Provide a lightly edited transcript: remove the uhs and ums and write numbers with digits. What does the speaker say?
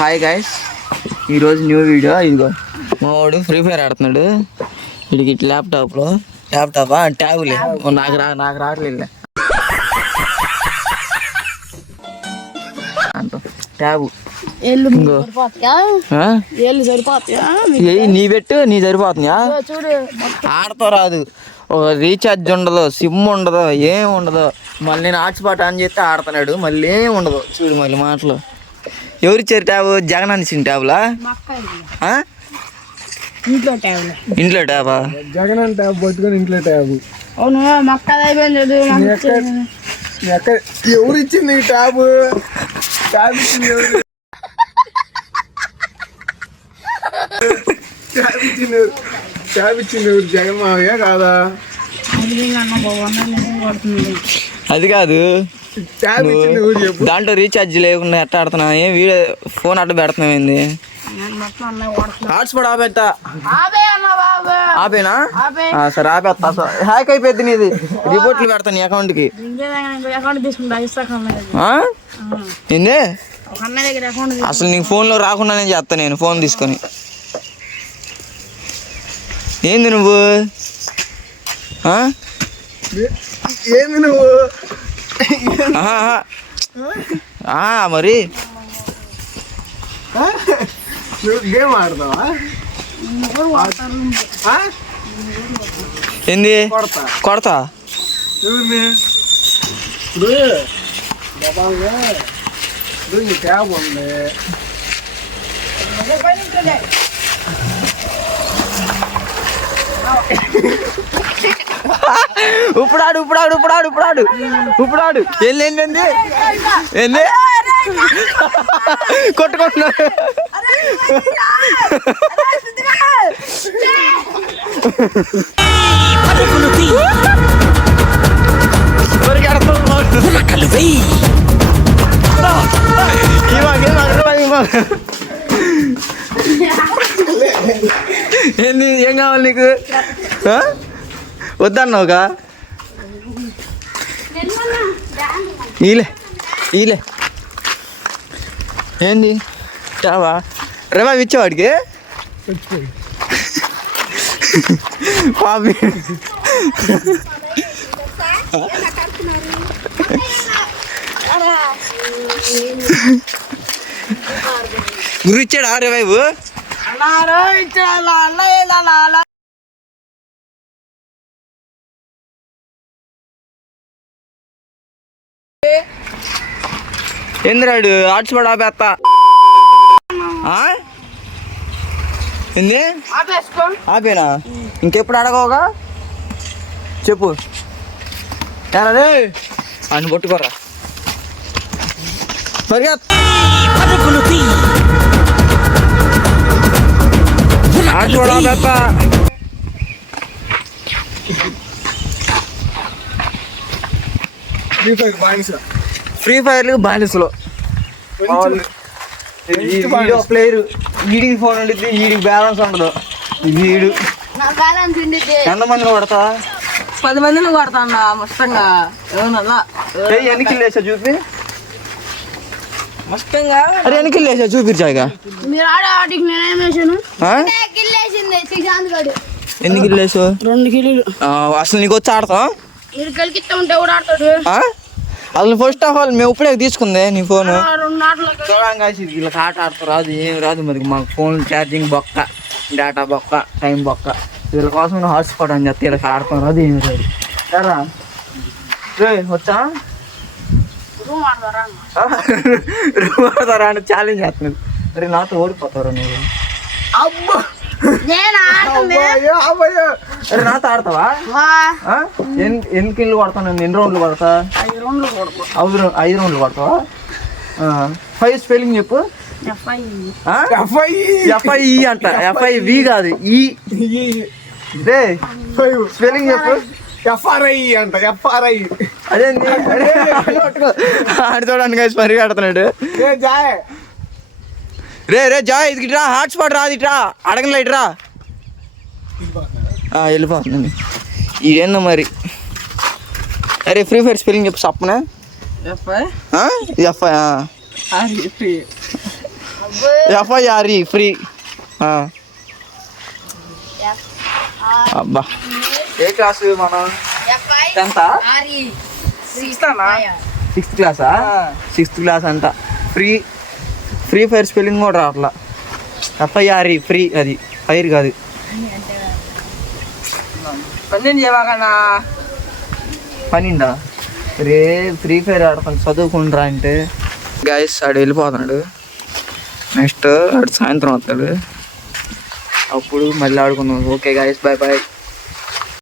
Hi guys, ఈరోజు new video. ఇదిగో మా వాడు ఫ్రీ ఫైర్ ఆడుతున్నాడు. వీడికి ఇట్లా ల్యాప్టాపా ట్యాబులే నాకు రావట్లేదు. ట్యాబు నీ పెట్టు, నీ సరిపోతుందా? ఆడతో రాదు, రీఛార్జ్ ఉండదు, సిమ్ ఉండదు, ఏం ఉండదు. మళ్ళీ నేను హాట్స్పాట్ ఆన్ చేస్తే ఆడుతున్నాడు, మళ్ళీ ఏం ఉండదు. చూడు మళ్ళీ మాటలు. ఎవరిచ్చారు ట్యాబ్? జగన్ అనిచ్చిన ట్యాబ్లా? ఇంట్లో ట్యాబా? జగన్ ట్యాబ్ పట్టుకొని ఇంట్లో ట్యాబ్. అవును, ఎవరు ఇచ్చింది ఈ ట్యాబ్? ట్యాబ్ ఇచ్చింది ఎవరు? ట్యాబ్ ఇచ్చింది ఎవరు? జగన్ మావయ్య కాదా? అది కాదు, ట్యాబ్ ఇచ్చింది ఎవరు చెప్పు? దాంట్లో రీఛార్జ్ లేకుండా ఎట్లా ఆడుతున్నా? ఏం వీడియో ఫోన్ అట్ట పెడుతున్నావు ఏంది? హాట్స్పాట్ ఆపేస్తా. ఆపేనా? సరే ఆపేస్తా. హ్యాక్ అయిపోయింది నీది. రిపోర్ట్లు పెడతా నీ అకౌంట్కి. ఏంది అసలు నీకు ఫోన్లో రాకుండానే చేస్తా నేను, ఫోన్ తీసుకొని. ఏంది నువ్వు? ఏంది నువ్వు? మరి నువ్వు గేమ్ ఆడతావా? ఏంది కొడతా? ఇప్పుడు నీ ట్యాబ్ ఉంది, ఉప్పుడాడు ఏంది ఏంది కొట్టుకుంటున్నాడు. ఏంది, ఏం కావాలి నీకు? వద్దన్నావుగా? ఈలే ఏంది చావా? రేవా ఇచ్చేవాడికి పాపి గురిచ్చాడా రేవాయివు? ఏందిరాడు హాట్స్పాట్ ఆపేస్తా. ఏంది ఆపేనా? ఇంకెప్పుడు అడగవుగా? చెప్పు. రే అని కొట్టుకోరా హాట్స్పాట్ ఆపేస్తా. ఫ్రీ ఫైర్లు బానిసలు. వీడియో ప్లేయర్, వీడికి ఫోన్ ఉండిద్ది, వీడికి బ్యాలెన్స్ ఉండదు. వీడు ఎంతమందిని కొడతా? 10 మందిని కొడతాను మస్తంగా. ఎన్ని కిల్ వేసా చూపి. మస్తంగా అరే ఎన్ని కిల్ వేసా చూపించాయిగా. ఎన్ని కిల్ వేసావు? 2 కిల్లు. అసలు నీకు వచ్చి ఆడతాం? అసలు ఫస్ట్ ఆఫ్ ఆల్ మేము ఇప్పుడే తీసుకుందే నీ ఫోను. చూడంగా వీళ్ళకి ఆట ఆడతారు రాదు, ఏం రాదు. మరి మాకు ఫోన్ ఛార్జింగ్ బొక్క, డేటా బొక్క, టైం బొక్క. వీళ్ళ కోసం హాట్స్పాట్ అని చెప్తే వీళ్ళకి ఆడతాం రాదు, ఏమి రాదు. సరే వచ్చా రూమ్ ఆడతారా అంటే ఛాలెంజ్ చేస్తున్నాడు. అరే నాతో ఓడిపోతారా నువ్వు? అరే నాతో ఆడతావా? ఎన్ని కిల్లు కొడతాను? ఎన్ని రౌండ్లు కొడతా? 5 రౌండ్లు కొడతావా? 5 స్పెల్లింగ్ చెప్పు. ఎఫ్ఐఈ అంట, ఎఫ్ఐవి కాదు ఈ. స్పెల్లింగ్ చెప్పు. ఎఫ్ఆర్ఐ అంట, ఎఫ్ఆర్ఐ. అదేంది ఆడి చూడండి పరిగెడుతున్నాడు. రే జాయ్ ఇది రా, హాట్స్పాట్ రాదు ఇట్రా, అడగలే ఇట్రా. వెళ్ళిపోతుంది. ఇదేందో మరి. అరే ఫ్రీ ఫైర్ స్పెల్లింగ్ చెప్పు. సప్పనా? F I F I R E free. అబ్బా ఏ క్లాస్ మనం? 10th? 6th క్లాసా? 6th క్లాస్ అంట. ఫ్రీ ఫైర్ స్పెల్లింగ్ కూడా రావట్లా. ఎఫ్ఐఆర్ఈ ఫ్రీ, అది ఫైర్ కాదు. పన్నెండు చేయవాకన్నా. పనిందా? రే ఫ్రీ ఫైర్ ఆడతాను చదువుకుంటారా అంటే గాయస్ ఆడు వెళ్ళిపోతున్నాడు. నెక్స్ట్ ఆడు సాయంత్రం వస్తాడు, అప్పుడు మళ్ళీ ఆడుకుందాం. Okay guys, bye bye.